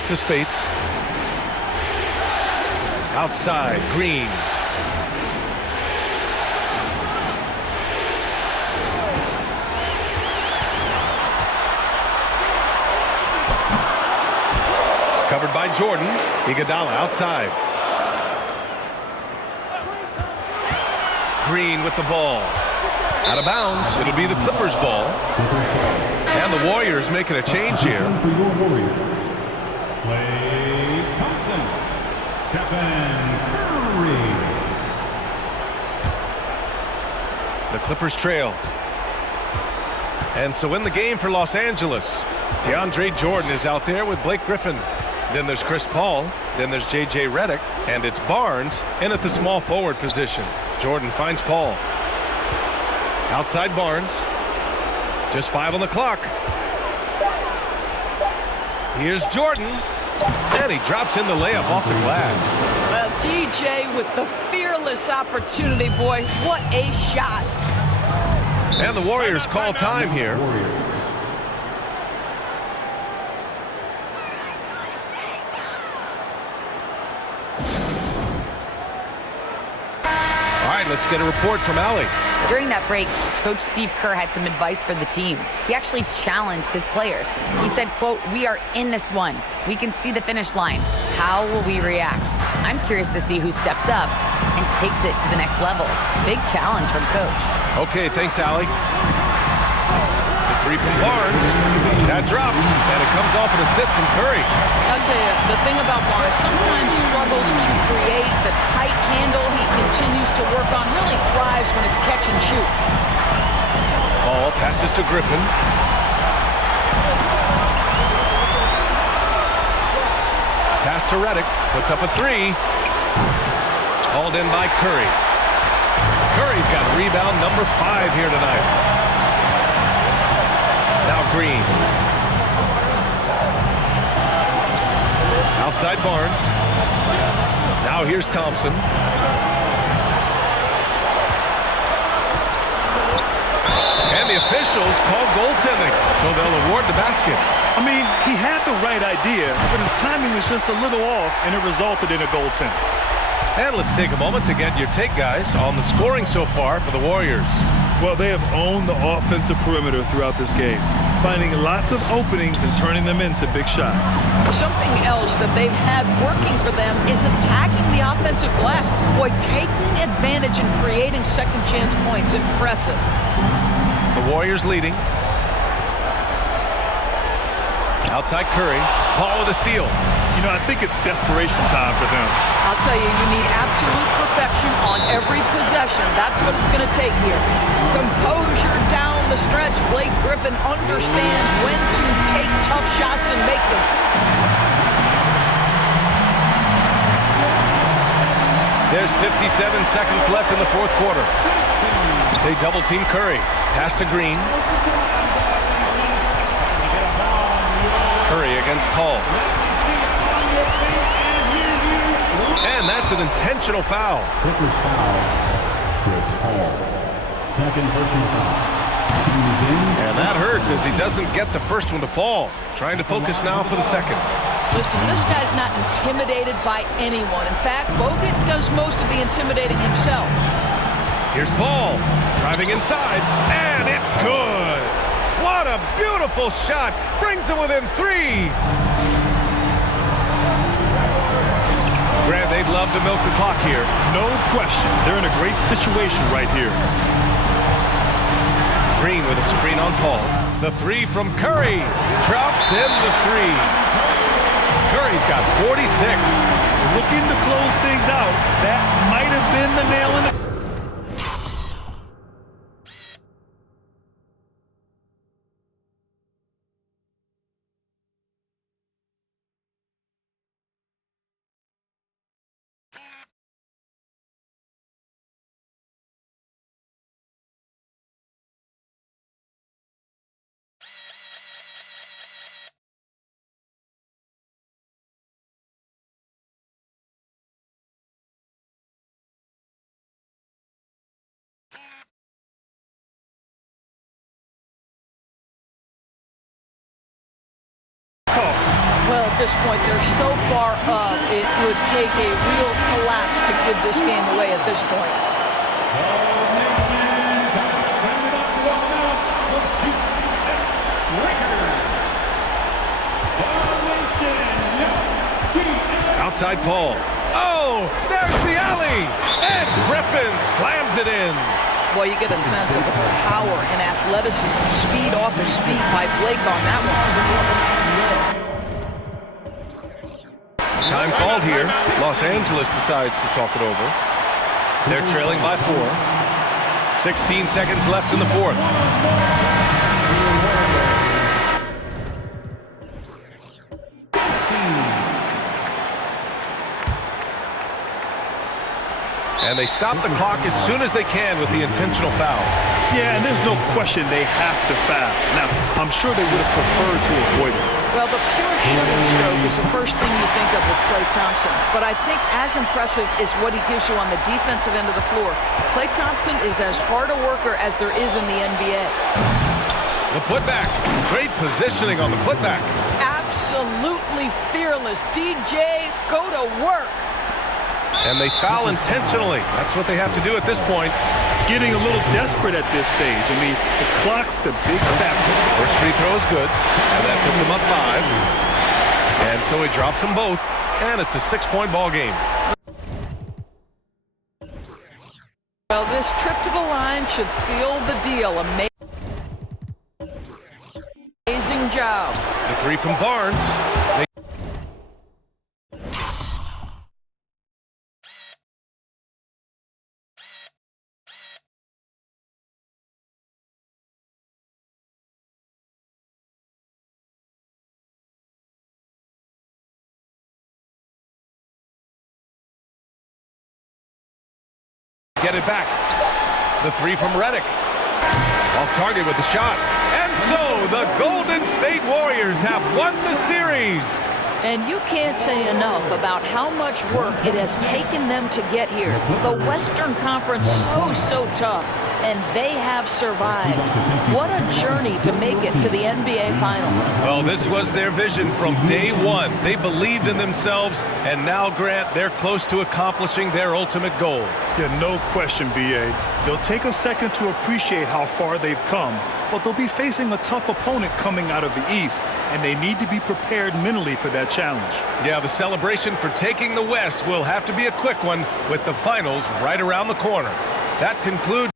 Pass to Spates. Outside, Green. Covered by Jordan. Iguodala outside. Green with the ball. Out of bounds. It'll be the Clippers' ball. And the Warriors making a change here. Klay Thompson. Stephen Curry. The Clippers trail. And so in the game for Los Angeles, DeAndre Jordan is out there with Blake Griffin. Then there's Chris Paul. Then there's J.J. Redick. And it's Barnes in at the small forward position. Jordan finds Paul. Outside Barnes. Just 5 on the clock. Here's Jordan. And he drops in the layup off the glass. Well, DJ with the fearless opportunity, boy. What a shot. And the Warriors call time here. All right, let's get a report from Allie. During that break, Coach Steve Kerr had some advice for the team. He actually challenged his players. He said, quote, "We are in this one. We can see the finish line. How will we react?" I'm curious to see who steps up and takes it to the next level. Big challenge from Coach. Okay, thanks, Allie. The three from Barnes. That drops, and it comes off an assist from Curry. I'll tell you, the thing about Barnes, sometimes struggles to create the tight handle he continues to work on. Really thrives when it's catch and shoot. Paul passes to Griffin. Pass to Redick. Puts up a three. Hauled in by Curry. Curry's got rebound number 5 here tonight. Now Green. Outside Barnes. Now here's Thompson. And the officials call goaltending, so they'll award the basket. I mean, he had the right idea, but his timing was just a little off, and it resulted in a goaltend. And let's take a moment to get your take, guys, on the scoring so far for the Warriors. Well, they have owned the offensive perimeter throughout this game, finding lots of openings and turning them into big shots. Something else that they've had working for them is attacking the offensive glass. Boy, taking advantage and creating second chance points. Impressive. The Warriors leading. Outside Curry. Paul with a steal. You know, I think it's desperation time for them. I'll tell you, you need absolute perfection on every possession. That's what it's going to take here. Composure down the stretch. Blake Griffin understands when to take tough shots and make them. There's 57 seconds left in the fourth quarter. They double team Curry. Pass to Green. Curry against Paul. And that's an intentional foul. Clippers foul. Chris Paul. Second personal foul. Teams in. And that hurts as he doesn't get the first one to fall. Trying to focus now for the second. Listen, this guy's not intimidated by anyone. In fact, Bogut does most of the intimidating himself. Here's Paul. Driving inside. And it's good. What a beautiful shot. Brings them within 3. Grant, they'd love to milk the clock here. No question. They're in a great situation right here. Green with a screen on Paul. The 3 from Curry. Drops in the 3. Curry's got 46. Looking to close things out. That might have been the nail in the Well, at this point, they're so far up, it would take a real collapse to give this game away at this point. Outside Paul. Oh, there's the alley! And Griffin slams it in. Well, you get a sense of the power and athleticism, speed off his feet by Blake on that one. Time called here. Los Angeles decides to talk it over. They're trailing by 4. 16 seconds left in the fourth. And they stop the clock as soon as they can with the intentional foul. Yeah, and there's no question they have to foul. Now, I'm sure they would have preferred to avoid it. Well, the pure shooting stroke is the first thing you think of with Klay Thompson. But I think as impressive is what he gives you on the defensive end of the floor. Klay Thompson is as hard a worker as there is in the NBA. The putback. Great positioning on the putback. Absolutely fearless. DJ, go to work. And they foul intentionally. That's what they have to do at this point. Getting a little desperate at this stage. I mean, the clock's the big factor. First free throw is good, and that puts him up 5. And so he drops them both, and it's a 6-point ball game. Well, this trip to the line should seal the deal. Amazing job. The 3 from Barnes. Get it back. The 3 from Redick. Off target with the shot. And so the Golden State Warriors have won the series. And you can't say enough about how much work it has taken them to get here. The Western Conference so tough, and they have survived. What a journey to make it to the NBA Finals. Well, this was their vision from day one. They believed in themselves, and now, Grant, they're close to accomplishing their ultimate goal. Yeah, no question, B.A. They'll take a second to appreciate how far they've come, but they'll be facing a tough opponent coming out of the East, and they need to be prepared mentally for that challenge. Yeah, the celebration for taking the West will have to be a quick one with the finals right around the corner. That concludes